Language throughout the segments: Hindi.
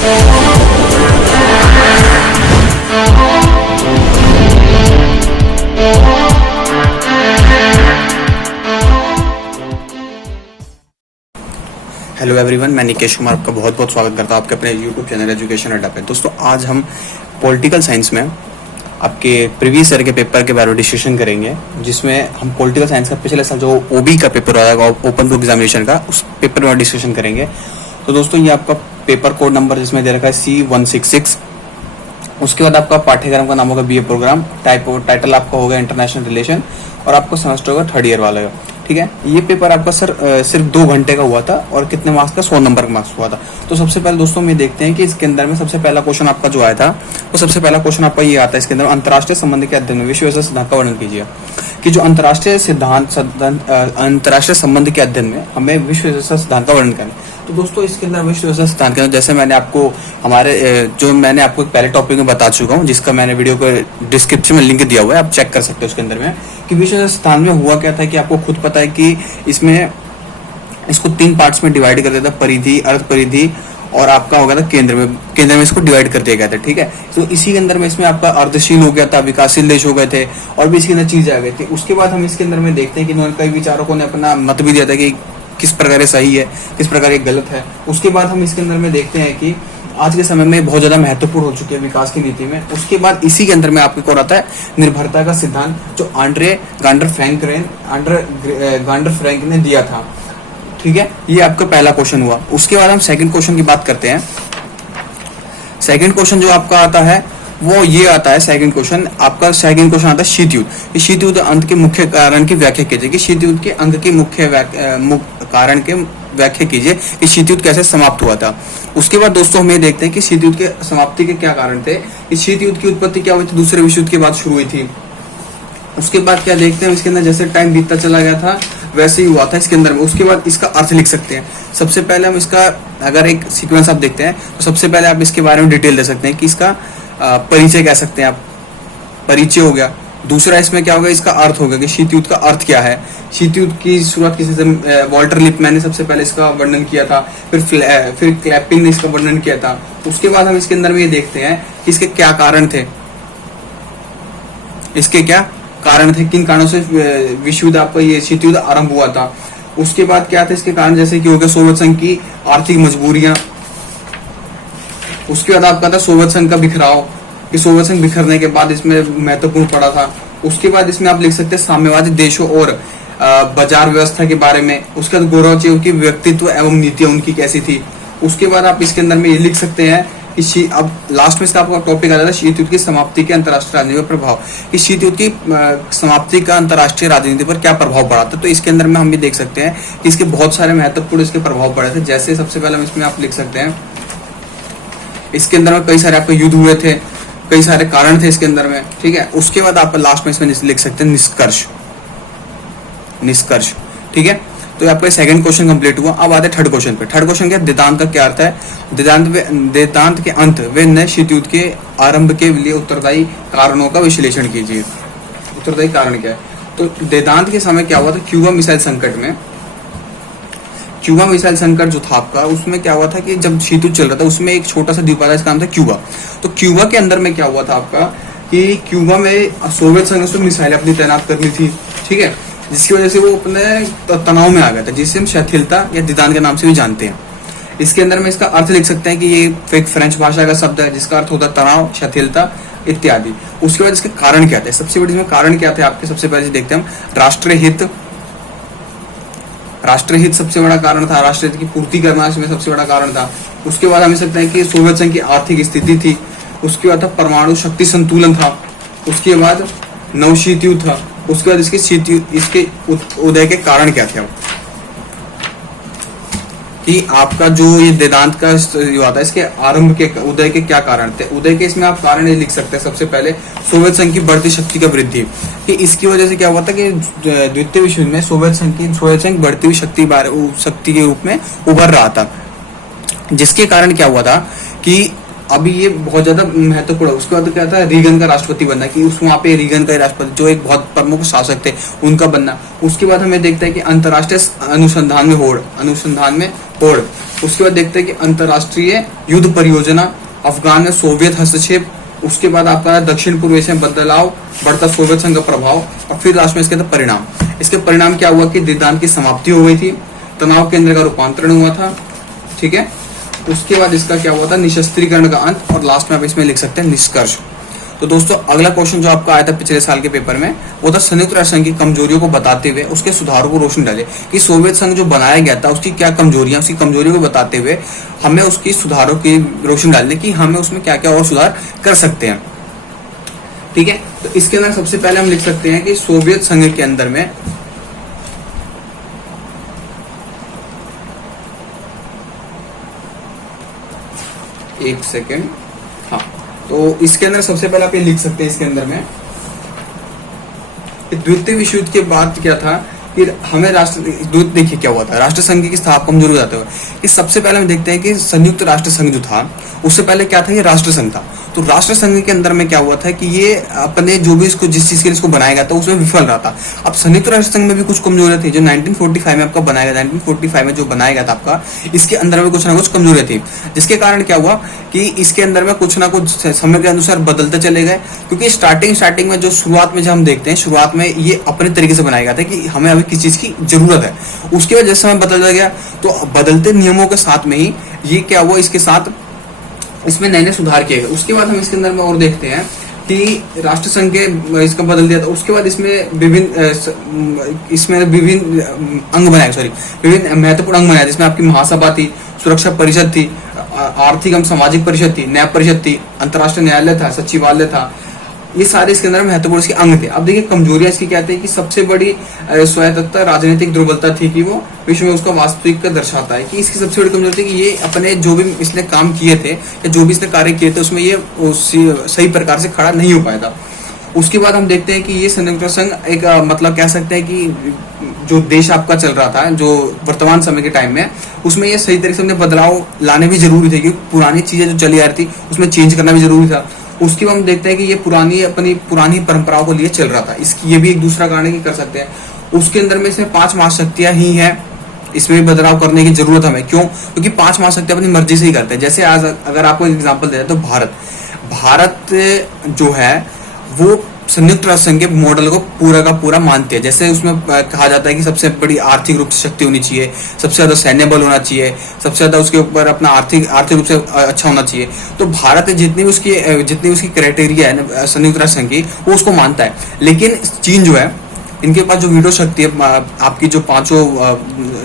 हेलो एवरीवन, मैं निकेश कुमार आपका बहुत बहुत स्वागत करता हूँ आपके अपने यूट्यूब चैनल एजुकेशन अड्डा पे। दोस्तों, आज हम पॉलिटिकल साइंस में आपके प्रीवियस ईयर के पेपर के बारे में डिस्कशन करेंगे, जिसमें हम पॉलिटिकल साइंस का पिछले साल जो ओबी का पेपर आएगा, ओपन बुक एग्जामिनेशन का, उस पेपर में डिस्कशन करेंगे। तो दोस्तों, ये आपका पेपर कोड नंबर जिसमें दे रखा है C166। उसके बाद आपका पाठ्यक्रम का नाम होगा BA प्रोग्राम, टाइटल आपका होगा इंटरनेशनल रिलेशन, और आपका सेमेस्टर होगा थर्ड ईयर वाला। ठीक है, ये पेपर आपका सर सिर्फ 2 घंटे का हुआ था और कितने मार्क्स का, 100 नंबर का मार्क्स हुआ था। तो सबसे पहले दोस्तों ये देखते हैं कि इसके अंदर में सबसे पहला क्वेश्चन आपका जो आया था, वो सबसे पहला क्वेश्चन आपका ये आता है इसके अंदर, अंतर्राष्ट्रीय संबंध के अध्ययन में विश्व व्यवस्था सिद्धांत का वर्णन कीजिए। कि जो अंतर्राष्ट्रीय संबंध के अध्ययन में हमें विश्व व्यवस्था सिद्धांत का वर्णन करना। तो दोस्तों, इसके अंदर विश्व व्यवस्था सिद्धांत के अंदर जैसे मैंने आपको मैंने आपको पहले टॉपिक में बता चुका हूँ, जिसका मैंने वीडियो को डिस्क्रिप्शन में लिंक दिया हुआ है, आप चेक कर सकते हो। उसके अंदर में कि विश्व व्यवस्था सिद्धांत में हुआ क्या था कि आपको खुद पता है कि इसमें इसको 3 पार्ट्स में डिवाइड कर दिया था, परिधि, अर्ध परिधि और आपका हो गया था केंद्र में इसको डिवाइड कर दिया गया था। ठीक है, तो इसी के अंदर में इसमें आपका अर्धशील हो गया था, विकासशील देश हो गए थे, और भी इसके अंदर चीजें आ गई थी। उसके बाद हम इसके अंदर में देखते हैं कि इन्होंने कई विचारकों ने अपना मत भी दिया था कि किस प्रकार सही है, किस प्रकार गलत है। उसके बाद हम इसके अंदर में देखते हैं कि आज के समय में बहुत ज्यादा महत्वपूर्ण हो चुकी है विकास की नीति में। उसके बाद इसी के अंदर में आपको आता है निर्भरता का सिद्धांत, जो आंड्रे गांडर फ्रैंक ने दिया था। ठीक है, ये आपका पहला क्वेश्चन हुआ। उसके बाद हम सेकंड क्वेश्चन की बात करते हैं। सेकंड क्वेश्चन जो आपका आता है वो ये आता है, सेकंड क्वेश्चन आता है शीत युद्ध। शीत युद्ध अंत के मुख्य कारण की व्याख्या कीजिए। कि शीत युद्ध के अंत के मुख्य कारण के व्याख्या कीजिए कि शीत युद्ध कैसे समाप्त हुआ था। उसके बाद दोस्तों हम ये देखते हैं कि शीत युद्ध के समाप्ति के क्या कारण थे। कि शीत युद्ध की उत्पत्ति क्या हुई थी, दूसरे विश्व युद्ध के बाद शुरू हुई थी। उसके बाद क्या देखते हैं, इसके अंदर जैसे टाइम बीतता चला गया था वैसे ही हुआ था इसके अंदर में। उसके बाद इसका अर्थ लिख सकते हैं। सबसे पहले हम इसका अगर एक सीक्वेंस आप देखते हैं तो सबसे पहले आप इसके बारे में डिटेल दे सकते हैं कि इसका परिचय कह सकते हैं आप, परिचय हो गया। दूसरा इसमें क्या होगा, इसका अर्थ होगा कि शीत युद्ध का अर्थ क्या है। शीत युद्ध की शुरुआत किसी से, वॉल्टर लिपमैन ने सबसे पहले इसका वर्णन किया था, फिर क्लैपिंग ने इसका वर्णन किया था। उसके बाद हम इसके अंदर में ये देखते हैं कि इसके क्या कारण थे, किन कारणों से विश्व युद्ध आपका ये शीत युद्ध आरंभ हुआ था। उसके बाद क्या था इसके कारण, जैसे कि हो गया सोवियत संघ की आर्थिक मजबूरियां। उसके बाद आपका था सोवियत संघ का बिखराव, कि सोवियत संघ बिखरने के बाद इसमें महत्वपूर्ण पड़ा था। उसके बाद इसमें आप लिख सकते हैं साम्यवादी देशों और बाजार व्यवस्था के बारे में। उसके बाद गोरबाचेव की व्यक्तित्व एवं नीतियां उनकी कैसी थी। उसके बाद आप इसके अंदर में ये लिख सकते हैं कि अब लास्ट में इसका आपका टॉपिक आ जाता है शीत युद्ध की समाप्ति के अंतर्राष्ट्रीय राजनीति पर प्रभाव। कि शीत युद्ध की समाप्ति का अंतर्राष्ट्रीय राजनीति पर क्या प्रभाव पड़ा था। तो इसके अंदर में हम भी देख सकते हैं कि इसके बहुत सारे महत्वपूर्ण इसके प्रभाव पड़े थे। जैसे सबसे पहले हम इसमें आप लिख सकते हैं, इसके अंदर में कई सारे आपके युद्ध हुए थे, कई सारे कारण थे इसके अंदर में। ठीक है, उसके बाद आप लास्ट में इसमें लिख सकते हैं निष्कर्ष। ठीक है, तो आपका सेकंड क्वेश्चन कंप्लीट हुआ। अब आते हैं थर्ड क्वेश्चन पे। थर्ड क्वेश्चन क्या, वेदांत का क्या अर्थ है। वेदांत के अंत वे नए शीत युद्ध के आरंभ के लिए उत्तरदायी कारणों का विश्लेषण कीजिए। उत्तरदायी कारण क्या है, तो वेदांत के समय क्या हुआ था, क्यूबा मिसाइल संकट जो था आपका, उसमें क्या हुआ था कि जब शीत युद्ध चल रहा था उसमें एक छोटा सा द्वीप था, इसका नाम था क्यूबा। तो क्यूबा के अंदर में क्या हुआ था आपका कि क्यूबा में सोवियत संघ ने मिसाइलें अपनी तैनात करनी थी। ठीक है, जिसकी वजह से वो अपने तनाव में आ गया था, जिसे हम शिथिलता या वेदांत के नाम से भी जानते हैं। इसके अंदर में इसका अर्थ लिख सकते हैं कि ये एक फ्रेंच भाषा का शब्द है जिसका अर्थ होता है तनाव, शिथिलता इत्यादि। उसके बाद इसके कारण क्या थे, सबसे बड़ी इसमें कारण क्या थे आपके, सबसे पहले देखते हैं हम राष्ट्रीय हित सबसे बड़ा कारण था, राष्ट्रीय हित की पूर्ति करना इसमें सबसे बड़ा कारण था। उसके बाद हम सकते हैं कि सोवियत संघ की आर्थिक स्थिति थी। उसके बाद था परमाणु शक्ति संतुलन था। उसके बाद नवशीत युद्ध था। उसके बाद इसके उदय के कारण क्या थे, कि आपका जो ये वेदांत का जो आता है इसके आरंभ के उदय के क्या कारण थे। उदय के इसमें आप कारण ये लिख सकते हैं, सबसे पहले सोवियत संघ की बढ़ती शक्ति का वृद्धि, कि इसकी वजह से क्या हुआ था कि द्वितीय विश्व युद्ध में सोवियत संघ बढ़ती हुई शक्ति के रूप में उभर रहा था, जिसके कारण क्या हुआ था कि अभी ये बहुत ज्यादा महत्वपूर्ण। उसके बाद क्या था, रीगन का राष्ट्रपति बनना, कि उस वहाँ पे रीगन का राष्ट्रपति जो एक बहुत प्रमुख शासक थे उनका बनना। उसके बाद हमें देखते हैं कि अंतर्राष्ट्रीय अनुसंधान में कोड। उसके बाद देखते हैं कि अंतरराष्ट्रीय युद्ध परियोजना, अफगान में सोवियत हस्तक्षेप, उसके बाद आपका दक्षिण पूर्व एशिया में बदलाव, बढ़ता सोवियत संघ का प्रभाव, और फिर लास्ट में इसके अंदर परिणाम। इसके परिणाम क्या हुआ कि दीदान की समाप्ति हो गई थी, तनाव केंद्र का रूपांतरण हुआ था, ठीक है। उसके बाद इसका क्या हुआ था, निशस्त्रीकरण का अंत, और लास्ट में आप इसमें लिख सकते हैं निष्कर्ष। तो दोस्तों अगला क्वेश्चन जो आपका आया था पिछले साल के पेपर में, वो था संयुक्त राष्ट्र संघ की कमजोरियों को बताते हुए उसके सुधारों को रोशनी डाले, कि सोवियत संघ जो बनाया गया था उसकी क्या कमजोरियां, उसकी कमजोरियों को बताते हुए हमें उसकी सुधारों की रोशनी डालने की, हमें उसमें क्या क्या और सुधार कर सकते हैं, ठीक है। तो इसके अंदर सबसे पहले हम लिख सकते हैं कि सोवियत संघ के अंदर में एक सेकेंड, हाँ, तो इसके अंदर सबसे पहले आप ये लिख सकते हैं इसके अंदर में द्वितीय विश्व युद्ध के बाद क्या था कि हमें देखिए क्या हुआ था, राष्ट्र संघ की स्थापना कमजोर हो जाते हुए कि सबसे पहले हम देखते हैं कि संयुक्त राष्ट्र संघ जो था उससे पहले क्या था, ये राष्ट्र संघ था। तो राष्ट्र संघ के अंदर में क्या हुआ था कि ये अपने जो भी इसको जिस चीज के लिए इसको बनाया गया था उसमें विफल रहा था। अब संयुक्त राष्ट्र संघ में भी कुछ कमजोरियां थी जो 1945 में आपका बनाया गया, 1945 में जो बनाया गया था आपका, इसके अंदर में कुछ ना कुछ कमजोरियां थी, जिसके कारण क्या हुआ कि इसके अंदर में कुछ ना कुछ समय के अनुसार बदलते चले गए। क्योंकि स्टार्टिंग में जो शुरुआत में जब हम देखते हैं, शुरुआत में ये अपने तरीके से बनाया गया था कि हमें अभी किस चीज की जरूरत है। उसके बाद जैसे समय बदलता गया तो बदलते नियमों के साथ में ही ये क्या हुआ, इसके साथ इसमें नए नए सुधार किए गए। उसके बाद हम इसके अंदर में और देखते हैं कि राष्ट्र संघ के इसका बदल दिया था। उसके बाद इसमें विभिन्न अंग बनाए, विभिन्न महत्वपूर्ण अंग बनाए, जिसमें आपकी महासभा थी, सुरक्षा परिषद थी, आर्थिक एवं सामाजिक परिषद थी, न्याय परिषद थी, अंतर्राष्ट्रीय न्यायालय था, सचिवालय था। ये सारे इसके अंदर महत्वपूर्ण इसके अंग थे। अब देखिए कमजोरियां इसकी क्या थी कि सबसे बड़ी स्वायत्तता, राजनीतिक दुर्बलता थी कि वो विश्व में उसका वास्तविक का दर्शाता है कि इसकी सबसे बड़ी कमजोरी थी कि ये अपने जो भी इसने काम किए थे या जो भी इसने कार्य किए थे उसमें ये सही प्रकार से खड़ा नहीं हो पाया था। उसके बाद हम देखते हैं कि ये संयुक्त राष्ट्र संघ एक मतलब कह सकते हैं कि जो देश आपका चल रहा था जो वर्तमान समय के टाइम में, उसमें ये सही तरीके से बदलाव लाने भी जरूरी थे, क्योंकि पुरानी चीजें जो चली आ रही थी उसमें चेंज करना भी जरूरी था। उसके बाद हम देखते हैं कि ये अपनी पुरानी परंपराओं को लिए चल रहा था। इसकी ये भी एक दूसरा कारण है कि कर सकते हैं। उसके अंदर में इसमें 5 महाशक्तियां ही हैं, इसमें भी बदलाव करने की जरूरत हमें। क्यों? क्योंकि 5 महाशक्तियां अपनी मर्जी से ही करते हैं। जैसे आज अगर आपको एग्जांपल दे तो भारत जो है वो संयुक्त राष्ट्र संघ के मॉडल को पूरा का पूरा मानते हैं। जैसे उसमें कहा जाता है कि सबसे बड़ी आर्थिक रूप से शक्ति होनी चाहिए, सबसे ज्यादा सैन्य बल होना चाहिए, सबसे ज्यादा उसके ऊपर अपना आर्थिक रूप से अच्छा होना चाहिए। तो भारत जितनी उसकी क्राइटेरिया है संयुक्त राष्ट्र संघ की, वो उसको मानता है। लेकिन चीन जो है, इनके पास जो वीटो शक्ति है, आपकी जो 5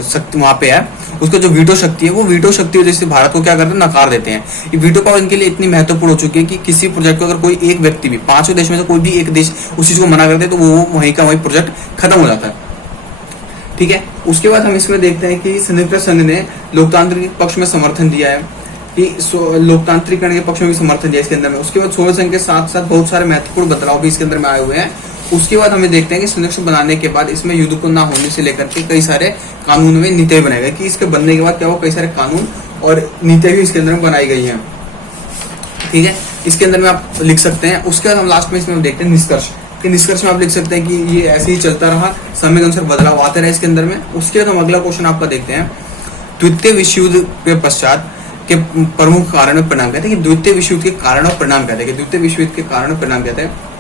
शक्ति वहां पे है, उसका जो वीटो शक्ति है, वो वीटो शक्ति वजह से भारत को क्या करते हैं, नकार देते हैं। ये वीटो पावर इनके लिए इतनी महत्वपूर्ण हो चुकी है कि किसी प्रोजेक्ट को अगर कोई एक व्यक्ति भी 5 देश में से कोई भी एक देश उस चीज को मना करते हैं तो वो वहीं का वहीं प्रोजेक्ट खत्म हो जाता है। ठीक है। उसके बाद हम इसमें देखते हैं कि संयुक्त राष्ट्र संघ ने लोकतांत्रिक पक्ष में समर्थन दिया है, कि लोकतांत्रिकरण के पक्ष में भी समर्थन दिया इसके अंदर में। उसके बाद सोवियत संघ के साथ साथ बहुत सारे महत्वपूर्ण बदलाव भी इसके अंदर में आए हुए हैं। उसके बाद हमें देखते हैं कि संयुक्त बनाने के बाद इसमें युद्ध को ना होने से लेकर के कई सारे कानून में नीतियां बनाई गई, कि इसके बनने के बाद क्या हुआ, कई सारे कानून और नीतियां भी इसके अंदर में बनाई गई हैं। ठीक है, इसके अंदर में आप लिख सकते हैं। उसके बाद हम लास्ट में इसमें देखते हैं निष्कर्ष, कि निष्कर्ष में आप लिख सकते हैं कि ये ऐसे ही चलता रहा, समय के अनुसार बदलाव आते रहे इसके अंदर में। उसके बाद हम अगला क्वेश्चन आपका देखते हैं, द्वितीय विश्व युद्ध के पश्चात के प्रमुख कारण और परिणाम कहते हैं। कि द्वितीय विश्व युद्ध के कारण और परिणाम कहते हैं, कि द्वितीय विश्व युद्ध के कारण और परिणाम कहते हैं।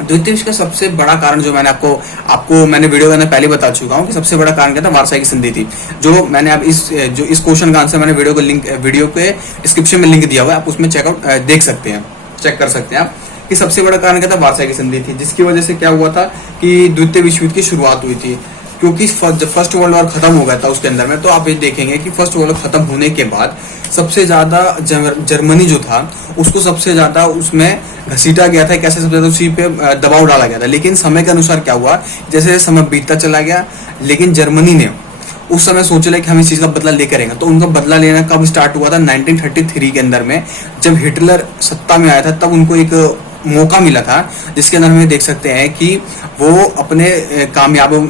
द्वितीय विश्व का सबसे बड़ा कारण जो मैंने आपको मैंने वीडियो के अंदर पहले बता चुका हूं कि सबसे बड़ा कारण क्या था, वार्साई की संधि थी। जो मैंने अब इस क्वेश्चन का आंसर मैंने वीडियो के डिस्क्रिप्शन में लिंक दिया हुआ है, आप उसमें चेक कर सकते हैं आप कि सबसे बड़ा कारण क्या था, वार्साई की संधि थी, जिसकी वजह से क्या हुआ था कि द्वितीय विश्व युद्ध की शुरुआत हुई थी। क्योंकि जब फर्स्ट वर्ल्ड वॉर खत्म हो गया था उसके अंदर में, तो आप ये देखेंगे कि फर्स्ट वर्ल्ड वॉर खत्म होने के बाद सबसे ज्यादा जर्मनी जो था उसको सबसे ज्यादा उसमें घसीटा गया था, कैसे सबसे ज्यादा उसी पे दबाव डाला गया था। लेकिन समय के अनुसार क्या हुआ, जैसे समय बीतता चला गया, लेकिन जर्मनी ने उस समय सोच लिया कि हम इस चीज का बदला लेकर आएंगे। तो उनका बदला लेना कब स्टार्ट हुआ था, 1933 के अंदर में, जब हिटलर सत्ता में आया था, तब उनको एक मौका मिला था, जिसके अंदर हम देख सकते हैं कि वो अपने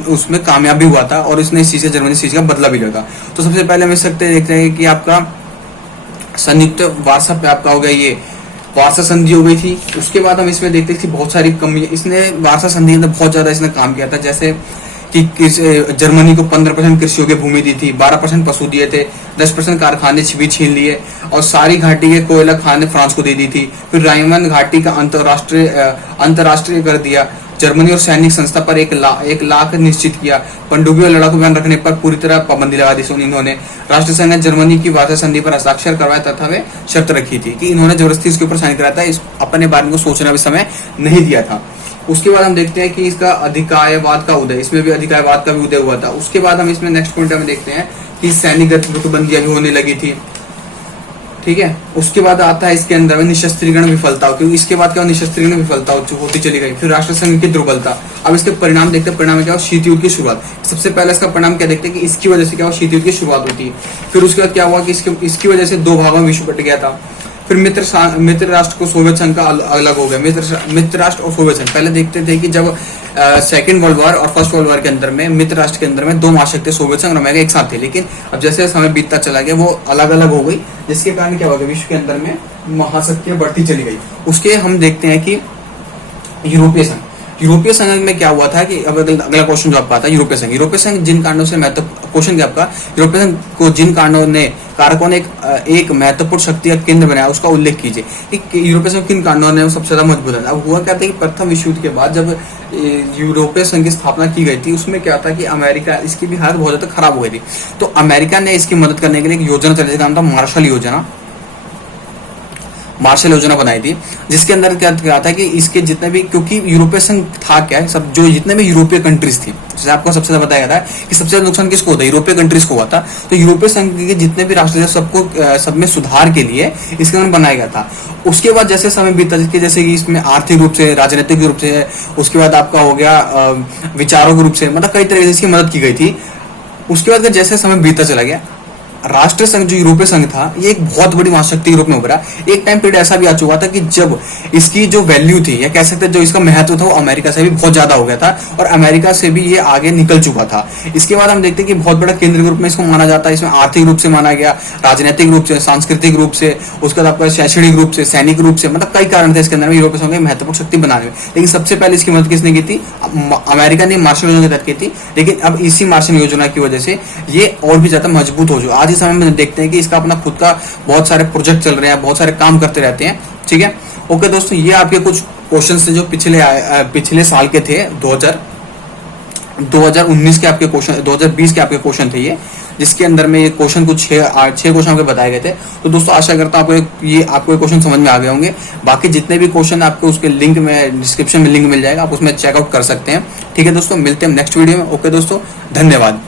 उसमें कामयाबी हुआ था और इसने इस चीज से जर्मनी चीज का बदला भी लिया था। तो सबसे पहले हम देखते हैं कि आपका संयुक्त वार्सा पे आपका हो गया, ये वार्सा संधि हो गई थी। उसके बाद हम इसमें देखते हैं कि बहुत सारी कमी, इसने वार्सा संधि में बहुत ज्यादा इसने काम किया था। जैसे कि जर्मनी को 15% कृषि योग्य भूमि दी थी, 12% पशु दिए थे, 10% कारखाने भी छीन लिए और सारी घाटी के कोयला खाने फ्रांस को दे दी थी। फिर राइनवन घाटी का अंतरराष्ट्रीय कर दिया। जर्मनी और सैनिक संस्था पर एक लाख निश्चित किया। पनडुब्बी और लड़ाकू विमान रखने पर पूरी तरह पाबंदी लगा दी इन्होंने। राष्ट्रसंघ ने जर्मनी की वार्ता संधि पर हस्ताक्षर करवाया तथा वे शर्त रखी थी कि इन्होंने जबरदस्ती इसके ऊपर साइन कराया था, इस अपने बारे में सोचना भी समय नहीं दिया था। उसके बाद हम देखते हैं कि इसका अधिकायवाद का उदय, इसमें भी अधिकायवाद का भी उदय हुआ था। उसके बाद हम इसमें नेक्स्ट पॉइंट में देखते हैं कि सैनिक गुटबंदियां भी होने लगी थी, ठीक है। उसके बाद आता है इसके अंदर में निशस्त्रीकरण विफलता, क्योंकि इसके बाद क्या निशस्त्रीकरण विफलता होती चली गई। फिर राष्ट्रसंघ की दुर्बलता। अब इसके परिणाम देखते हैं, परिणाम क्या हुआ, शीत युद्ध की शुरुआत। सबसे पहले इसका परिणाम क्या देखते हैं कि इसकी वजह से क्या हुआ, शीत युद्ध की शुरुआत होती है। फिर उसके बाद क्या हुआ कि इसकी वजह से दो भागों में विश्व बट गया था। फिर मित्र राष्ट्र को सोवियत संघ का अलग हो गया। मित्र राष्ट्र और सोवियत संघ, पहले देखते थे कि जब सेकेंड वर्ल्ड वॉर और फर्स्ट वर्ल्ड वॉर के अंदर में मित्र राष्ट्र के अंदर में दो महाशक्ति सोवियत संघ और अमेरिका एक साथ थे, लेकिन अब जैसे समय बीतता चला गया वो अलग अलग हो गई, जिसके कारण क्या हो गया, विश्व के अंदर में महाशक्तियां बढ़ती चली गई। उसके हम देखते हैं कि यूरोपीय संघ में क्या हुआ था कि अब अगला क्वेश्चन जो आपका आता है यूरोपीय संघ जिन कारणों से क्वेश्चन क्या आपका, यूरोपीय संघ को जिन कारकों ने एक महत्वपूर्ण शक्ति का केंद्र बनाया उसका उल्लेख कीजिए। यूरोपीय संघ किन कारणों ने सबसे ज्यादा मजबूत है। अब हुआ क्या था कि प्रथम विश्व युद्ध के बाद जब यूरोपीय संघ की स्थापना की गई थी, उसमें क्या था कि अमेरिका, इसकी भी हालत बहुत ज्यादा खराब हो गई थी, तो अमेरिका ने इसकी मदद करने के लिए एक योजना चलाई, जिसका नाम था मार्शल योजना बनाई थी, जिसके अंदर क्या था कि इसके जितने भी, क्योंकि यूरोपीय संघ था क्या, सब जो जितने भी यूरोपीय कंट्रीज थी, जैसे आपको सबसे ज्यादा बताया था कि सबसे ज्यादा नुकसान किसको होता है, यूरोपीय कंट्रीज को हुआ था। तो यूरोपीय संघ के जितने भी राष्ट्र सबको सब में सुधार के लिए इसके अंदर बनाया गया था। उसके बाद जैसे समय बीता, जैसे कि इसमें आर्थिक रूप से, राजनीतिक रूप से, उसके बाद आपका हो गया विचारों के रूप से, मतलब कई तरह से इसकी मदद की गई थी। उसके बाद जैसे समय बीता चला गया, राष्ट्र संघ जो यूरोपीय संघ था ये एक बहुत बड़ी महाशक्ति के रूप में उभरा। एक टाइम पीरियड ऐसा भी आ चुका था कि जब इसकी जो वैल्यू थी, या कह सकते हैं जो इसका महत्व था, वो अमेरिका से भी बहुत ज्यादा हो गया था और अमेरिका से भी ये आगे निकल चुका था। इसके बाद हम देखते हैं कि बहुत बड़ा केंद्र के रूप में इसको माना जाता है। इसमें आर्थिक रूप से माना गया, राजनीतिक रूप से, सांस्कृतिक रूप से, उसके बाद आपका शैक्षणिक रूप से, सैनिक रूप से, मतलब कई कारण थे इसके अंदर में यूरोपीय संघ की महत्वपूर्ण शक्ति बनाने में। लेकिन सबसे पहले इसकी मदद किसने की थी, अमेरिका ने मार्शल योजना के तहत की थी। लेकिन अब इसी मार्शल योजना की वजह से ये और भी ज्यादा मजबूत हो चुका। आज इस समय में देखते हैं कि इसका अपना खुद का बहुत सारे प्रोजेक्ट चल रहे हैं, बहुत सारे काम करते रहते हैं, ठीक है। ओके दोस्तों, ये आपके कुछ क्वेश्चन थे जो पिछले साल के थे, 2019 के आपके क्वेश्चन, 2020 के आपके क्वेश्चन थे ये, जिसके अंदर में ये क्वेश्चन कुछ 6 क्वेश्चन आपको बताए गए थे। तो दोस्तों आशा करता हूँ आपको क्वेश्चन समझ में आ गए होंगे। बाकी जितने भी क्वेश्चन आपको उसके लिंक में, डिस्क्रिप्शन में लिंक मिल जाएगा, आप उसमें चेकआउट कर सकते हैं, ठीक है दोस्तों। मिलते हैं नेक्स्ट वीडियो में। ओके दोस्तों, धन्यवाद।